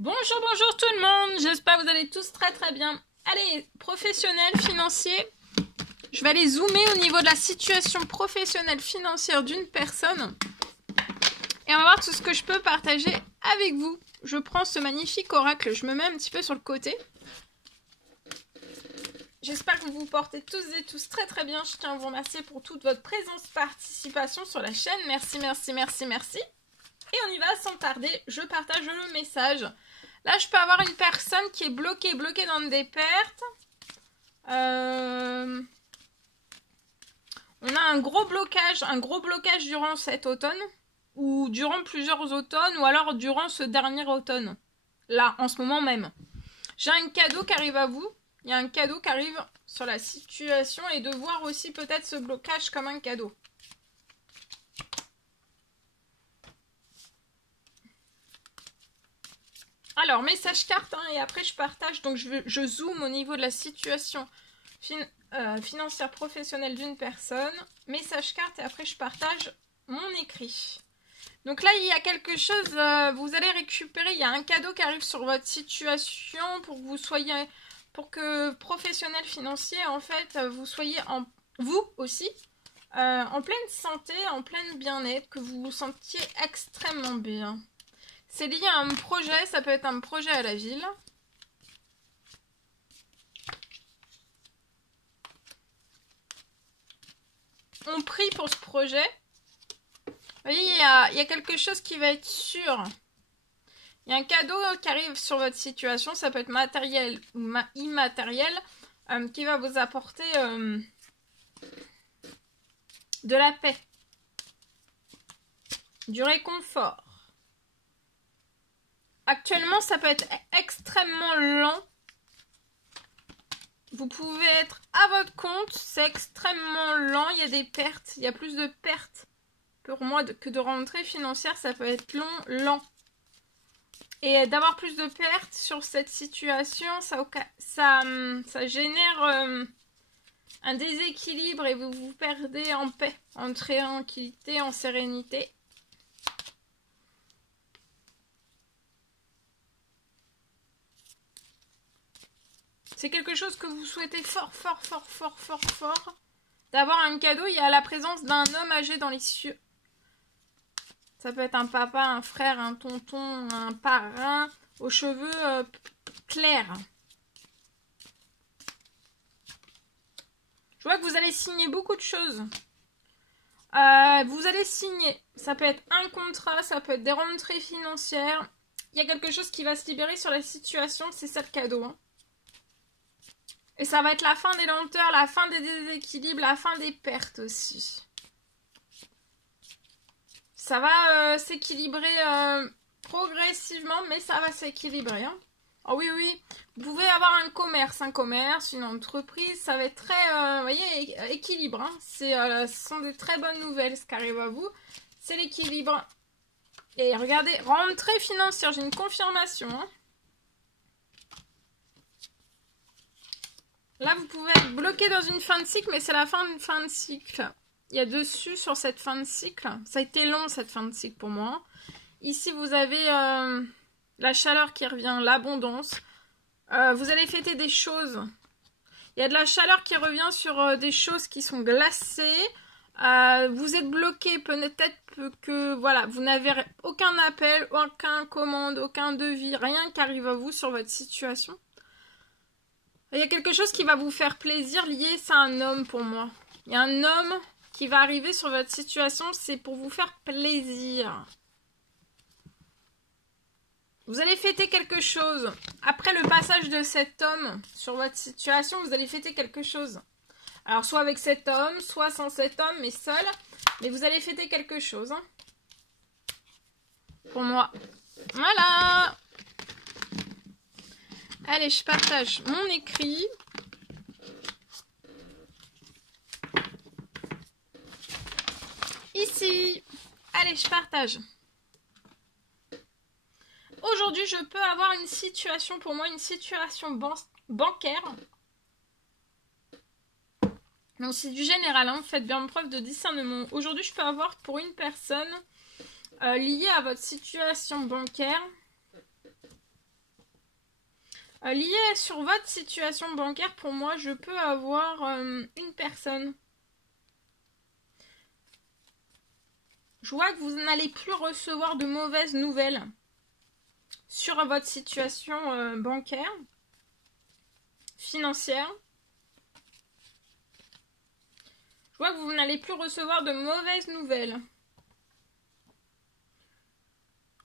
Bonjour, bonjour tout le monde, j'espère que vous allez tous très bien. Allez, professionnel, financier, je vais aller zoomer au niveau de la situation professionnelle financière d'une personne et on va voir tout ce que je peux partager avec vous. Je prends ce magnifique oracle, je me mets un petit peu sur le côté. J'espère que vous vous portez tous et tous très bien. Je tiens à vous remercier pour toute votre présence, participation sur la chaîne. Merci. Et on y va sans tarder, je partage le message. Là, je peux avoir une personne qui est bloquée dans des pertes. On a un gros blocage durant cet automne, ou durant plusieurs automnes, ou alors durant ce dernier automne. Là, en ce moment même. J'ai un cadeau qui arrive à vous. Il y a un cadeau qui arrive sur la situation et de voir aussi peut-être ce blocage comme un cadeau. Alors, message carte, hein, et après je partage. Donc, je zoome au niveau de la situation financière professionnelle d'une personne. Message carte, et après je partage mon écrit. Donc là, il y a quelque chose, vous allez récupérer, il y a un cadeau qui arrive sur votre situation pour que vous soyez, pour que professionnel financier, en fait, vous soyez, vous aussi, en pleine santé, en pleine bien-être, que vous vous sentiez extrêmement bien. C'est lié à un projet, ça peut être un projet à la ville. On prie pour ce projet. Vous voyez, il y a quelque chose qui va être sûr. Il y a un cadeau qui arrive sur votre situation, ça peut être matériel ou immatériel, qui va vous apporter de la paix, du réconfort. Actuellement, ça peut être extrêmement lent. Vous pouvez être à votre compte, c'est extrêmement lent, il y a des pertes, il y a plus de pertes pour moi que de rentrées financières, ça peut être lent. Et d'avoir plus de pertes sur cette situation, ça génère un déséquilibre et vous vous perdez en paix, en tranquillité, en sérénité. C'est quelque chose que vous souhaitez fort, d'avoir un cadeau. Il y a la présence d'un homme âgé dans les cieux. Ça peut être un papa, un frère, un tonton, un parrain, aux cheveux clairs. Je vois que vous allez signer beaucoup de choses. Vous allez signer, ça peut être un contrat, ça peut être des rentrées financières. Il y a quelque chose qui va se libérer sur la situation, c'est ça le cadeau, hein. Et ça va être la fin des lenteurs, la fin des déséquilibres, la fin des pertes aussi. Ça va s'équilibrer progressivement, mais ça va s'équilibrer. Hein. Oh oui. Vous pouvez avoir un commerce, une entreprise. Ça va être très, vous voyez, équilibre. Hein. Ce sont de très bonnes nouvelles, ce qui arrive à vous. C'est l'équilibre. Et regardez, rentrée financière, j'ai une confirmation. Hein. Là, vous pouvez être bloqué dans une fin de cycle, mais c'est la fin d'une fin de cycle. Il y a dessus sur cette fin de cycle. Ça a été long, cette fin de cycle pour moi. Ici, vous avez la chaleur qui revient, l'abondance. Vous allez fêter des choses. Il y a de la chaleur qui revient sur des choses qui sont glacées. Vous êtes bloqué, peut-être que voilà, vous n'avez aucun appel, aucun commande, aucun devis, rien qui arrive à vous sur votre situation. Il y a quelque chose qui va vous faire plaisir lié, c'est un homme pour moi. Il y a un homme qui va arriver sur votre situation, c'est pour vous faire plaisir. Vous allez fêter quelque chose. Après le passage de cet homme sur votre situation, vous allez fêter quelque chose. Alors, soit avec cet homme, soit sans cet homme, mais seul. Mais vous allez fêter quelque chose. Hein, pour moi. Voilà. Allez, je partage mon écrit. Ici. Allez, je partage. Aujourd'hui, je peux avoir une situation, pour moi, une situation bancaire. Donc, c'est du général, hein, faites bien preuve de discernement. Aujourd'hui, je peux avoir pour une personne liée à votre situation bancaire Lié sur votre situation bancaire, pour moi, je peux avoir une personne. Je vois que vous n'allez plus recevoir de mauvaises nouvelles sur votre situation bancaire, financière. Je vois que vous n'allez plus recevoir de mauvaises nouvelles.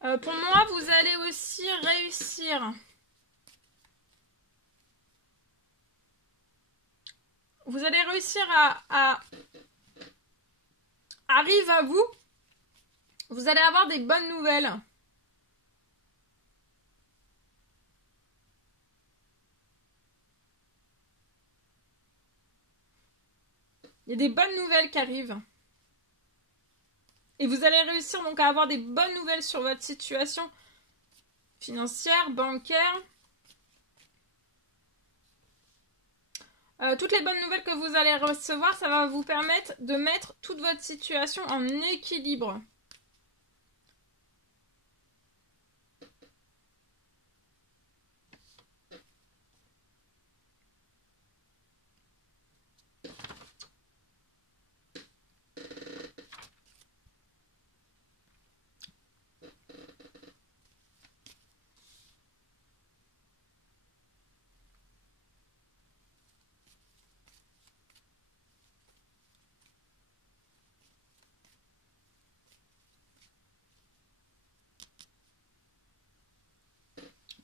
Pour moi, vous allez aussi réussir. Vous allez réussir à arrive à vous. Vous allez avoir des bonnes nouvelles. Il y a des bonnes nouvelles qui arrivent. Et vous allez réussir donc à avoir des bonnes nouvelles sur votre situation financière, bancaire. Toutes les bonnes nouvelles que vous allez recevoir, ça va vous permettre de mettre toute votre situation en équilibre.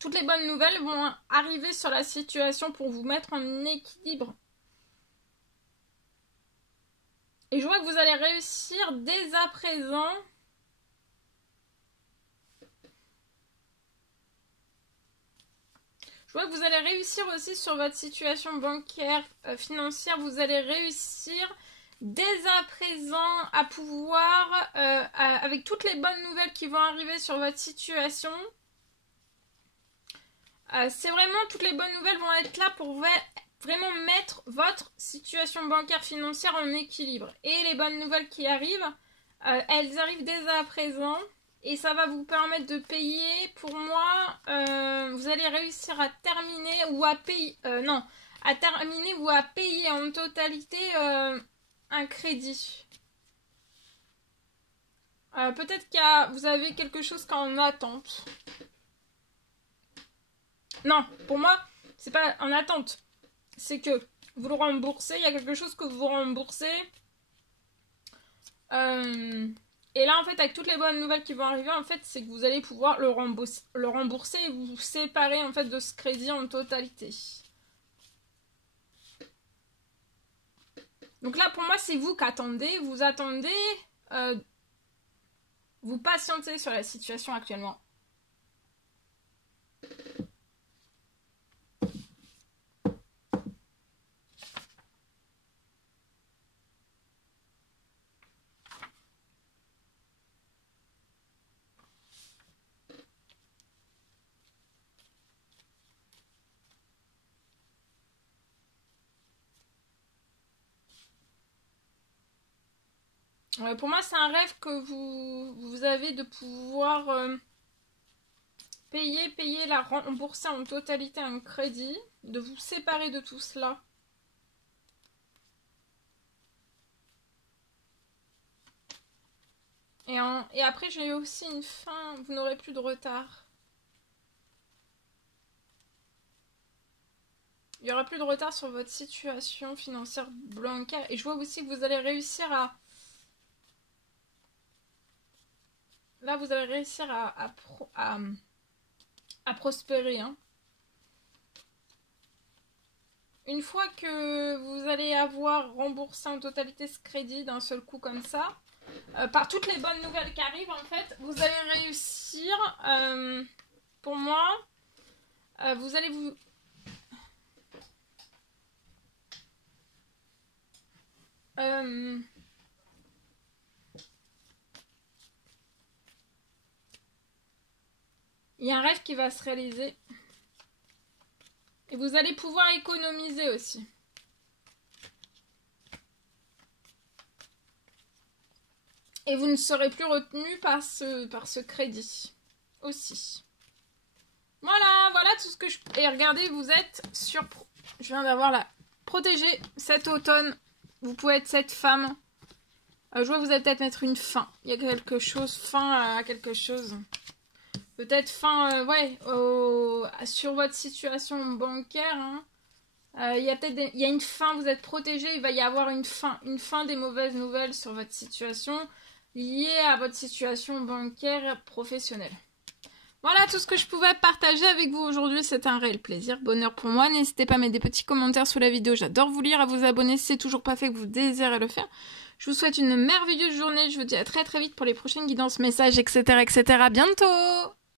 Toutes les bonnes nouvelles vont arriver sur la situation pour vous mettre en équilibre. Et je vois que vous allez réussir dès à présent. Je vois que vous allez réussir aussi sur votre situation bancaire, financière. Vous allez réussir dès à présent à pouvoir, avec toutes les bonnes nouvelles qui vont arriver sur votre situation, c'est vraiment, toutes les bonnes nouvelles vont être là pour vraiment mettre votre situation bancaire financière en équilibre. Et les bonnes nouvelles qui arrivent, elles arrivent dès à présent. Et ça va vous permettre de payer. Pour moi, vous allez réussir à terminer ou à payer... à terminer ou à payer en totalité un crédit. Peut-être que vous avez quelque chose en attente. Non, pour moi, c'est pas en attente. C'est que vous le remboursez, il y a quelque chose que vous remboursez. Et là, en fait, avec toutes les bonnes nouvelles qui vont arriver, en fait, c'est que vous allez pouvoir le rembourser et vous séparer, en fait, de ce crédit en totalité. Donc là, pour moi, c'est vous qui attendez. Vous attendez, vous patientez sur la situation actuellement. Pour moi, c'est un rêve que vous avez de pouvoir payer, rembourser en totalité un crédit, de vous séparer de tout cela. Et après, j'ai aussi une fin, vous n'aurez plus de retard. Il n'y aura plus de retard sur votre situation financière bancaire. Et je vois aussi que vous allez réussir à... Là, vous allez réussir à prospérer. Hein. Une fois que vous allez avoir remboursé en totalité ce crédit d'un seul coup comme ça, par toutes les bonnes nouvelles qui arrivent, en fait, vous allez réussir, pour moi, vous allez vous... il y a un rêve qui va se réaliser. Et vous allez pouvoir économiser aussi. Et vous ne serez plus retenu par ce crédit aussi. Voilà tout ce que je... Et regardez, vous êtes sur... Je viens d'avoir la protégée cet automne. Vous pouvez être cette femme. Je vois que vous allez peut-être mettre une fin. Il y a quelque chose, fin à quelque chose. Peut-être fin, sur votre situation bancaire. Hein. Il y a une fin, vous êtes protégé. Il va y avoir une fin des mauvaises nouvelles sur votre situation liée à votre situation bancaire professionnelle. Voilà tout ce que je pouvais partager avec vous aujourd'hui. C'est un réel plaisir, bonheur pour moi. N'hésitez pas à mettre des petits commentaires sous la vidéo. J'adore vous lire, à vous abonner si c'est toujours pas fait que vous désirez le faire. Je vous souhaite une merveilleuse journée. Je vous dis à très très vite pour les prochaines guidances, messages, etc. etc. À bientôt!